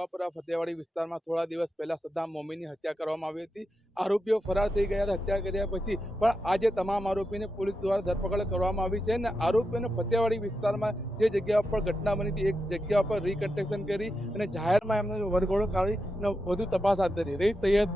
નવાપુરા ફતેવાડી વિસ્તારમાં થોડા દિવસ પહેલા સદ્દામ મોમીનની હત્યા કરવામાં આવી હતી। આરોપીઓ ફરાર થઈ ગયા હતા હત્યા કર્યા પછી, પણ આજે તમામ આરોપીને પોલીસ દ્વારા ધરપકડ કરવામાં આવી છે અને આરોપીઓને ફતેવાડી વિસ્તારમાં જે જગ્યા પર ઘટના બની હતી એક જગ્યા પર રીકન્સ્ટ્રક્શન કરી અને જાહેરમાં એમને વરઘોડો કાઢી વધુ તપાસ હાથ ધરી। રહીશ સૈયદ।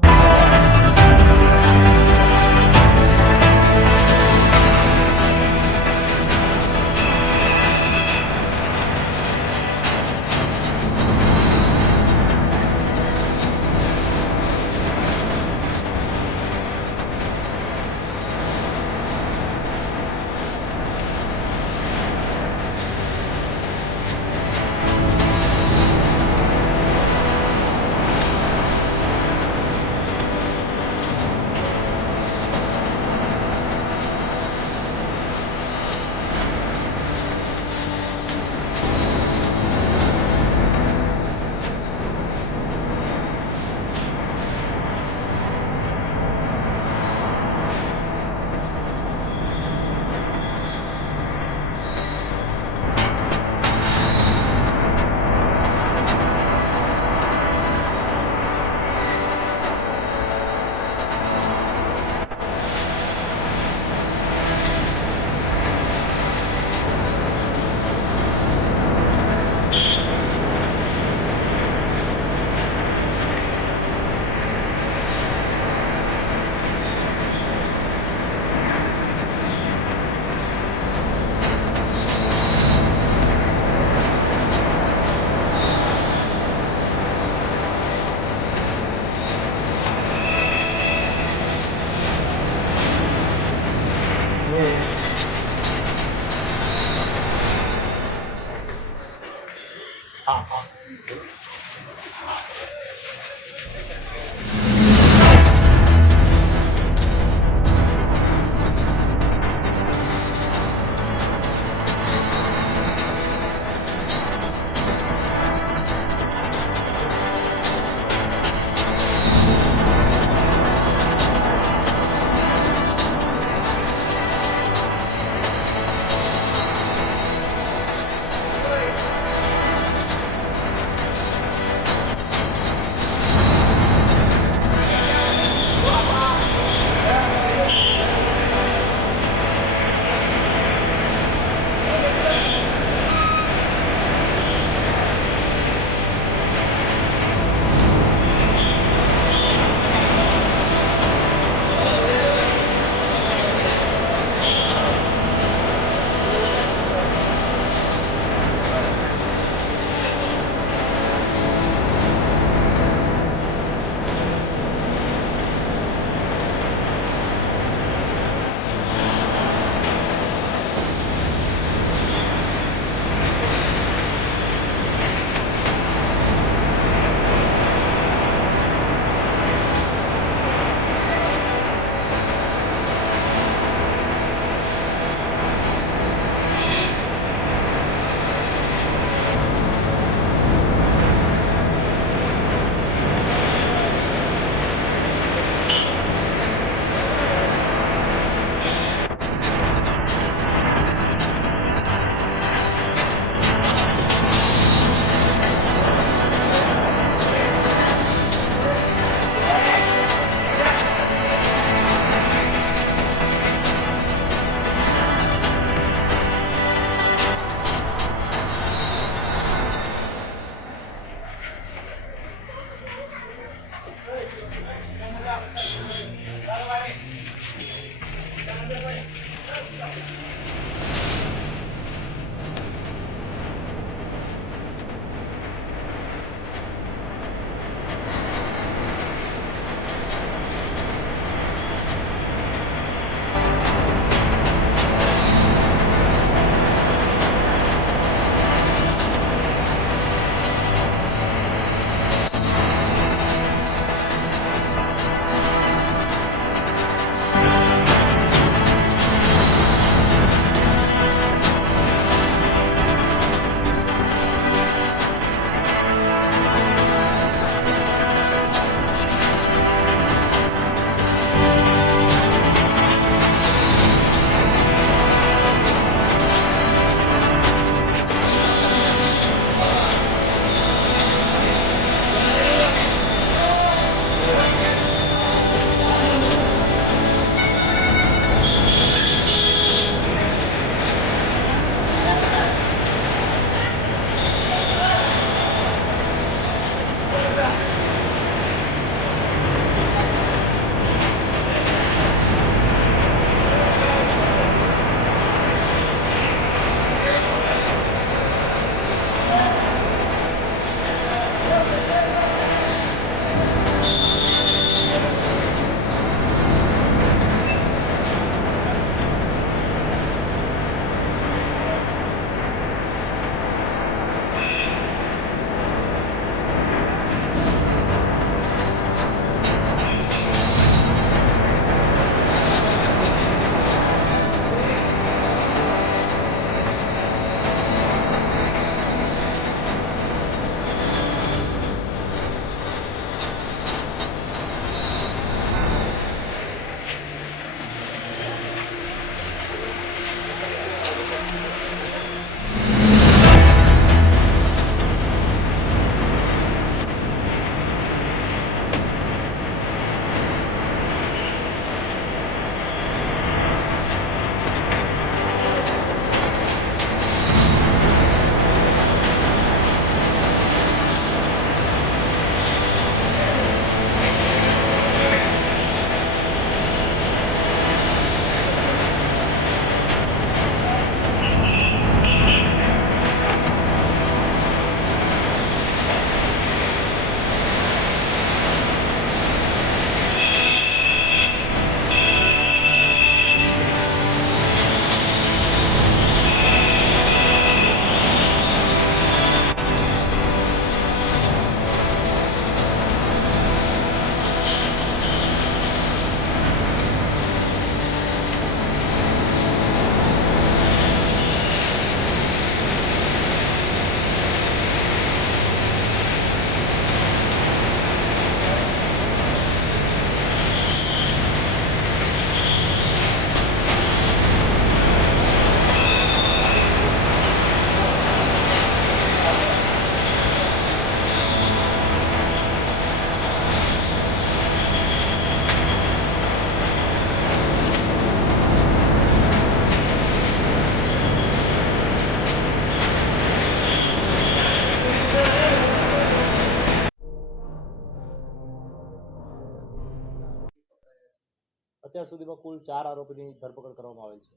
અત્યાર સુધીમાં કુલ 4 આરોપીની ધરપકડ કરવામાં આવેલ છે.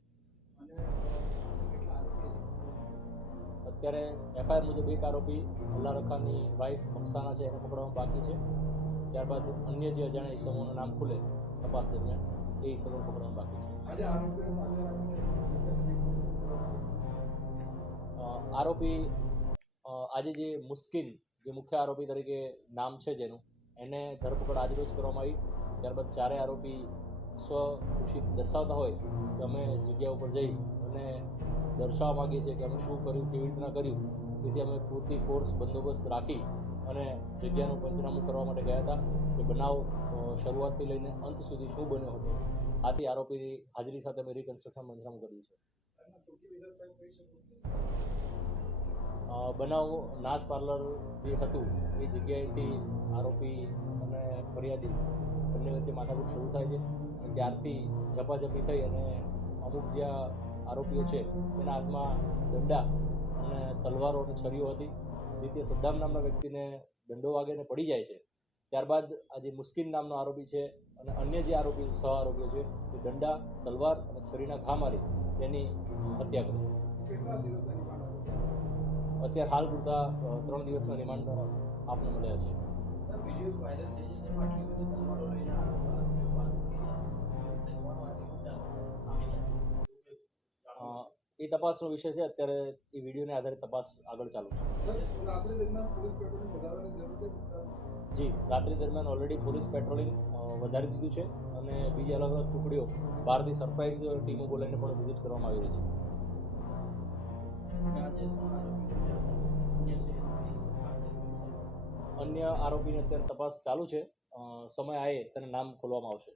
અત્યારે એફઆઈઆર મુજબ એક આરોપી અલ્લા રખાની વાઇફ મકસાના છે, એને પકડવામાં બાકી છે. ત્યારબાદ અન્ય જે અજાણ્યા ઈસમોનું નામ ખુલે તપાસ દરમિયાન એ ઈસમો પકડવામાં બાકી છે. આરોપી આજે જે મુસ્કિન, જે મુખ્ય આરોપી તરીકે નામ છે જેનું, એને ધરપકડ આજરોજ કરવામાં આવી. ત્યારબાદ ચારે આરોપી સ્વખુશી દર્શાવતા હોય કે અમે જગ્યા ઉપર જઈ અને દર્શાવવા માગીએ છીએ કે અમે શું કર્યું, કેવી રીતના કર્યું. તેથી અમે પૂરતી ફોર્સ બંદોબસ્ત રાખી અને જગ્યાનું પંચનામું કરવા માટે ગયા હતા કે બનાવ શરૂઆતથી લઈને અંત સુધી શું બન્યો હતો. આથી આરોપીની હાજરી સાથે અમે રિકન્સ્ટ્રક્શન પંચનામું કર્યું છે. બનાવ નાચ પાર્લર જે હતું એ જગ્યાએથી આરોપી અને ફરિયાદી બંને વચ્ચે માથાકૂટ શરૂ થાય છે અને ત્યારથી ઝપાઝપી થઈ અને અમુક જે આરોપીઓ છે તેના હાથમાં દંડા અને તલવારો અને છરીઓ હતી, જેથી સદ્દામ નામના વ્યક્તિને દંડો વાગે અને પડી જાય છે. ત્યારબાદ આ જે મુસ્કિન નામનો આરોપી છે અને અન્ય જે આરોપી સહ આરોપીઓ છે તે દંડા, તલવાર અને છરીના ઘા મારી તેની હત્યા કરી. અત્યારે હાલ પૂરતા 3 દિવસના રિમાન્ડ આપને મળ્યા છે. એ તપાસનો વિષય છે. અત્યારે એ વિડીયોને આધારે તપાસ આગળ ચાલુ છે. જી, રાત્રિ દરમિયાન ઓલરેડી પોલીસ પેટ્રોલિંગ વધારી દીધું છે અને બીજી અલગ અલગ ટુકડીઓ બહારથી સરપ્રાઇઝ ટીમો બોલાવીને પણ વિઝિટ કરવામાં આવી રહી છે. અન્ય આરોપીની અત્યારે તપાસ ચાલુ છે. સમય આવે તેને નામ ખોલવામાં આવશે.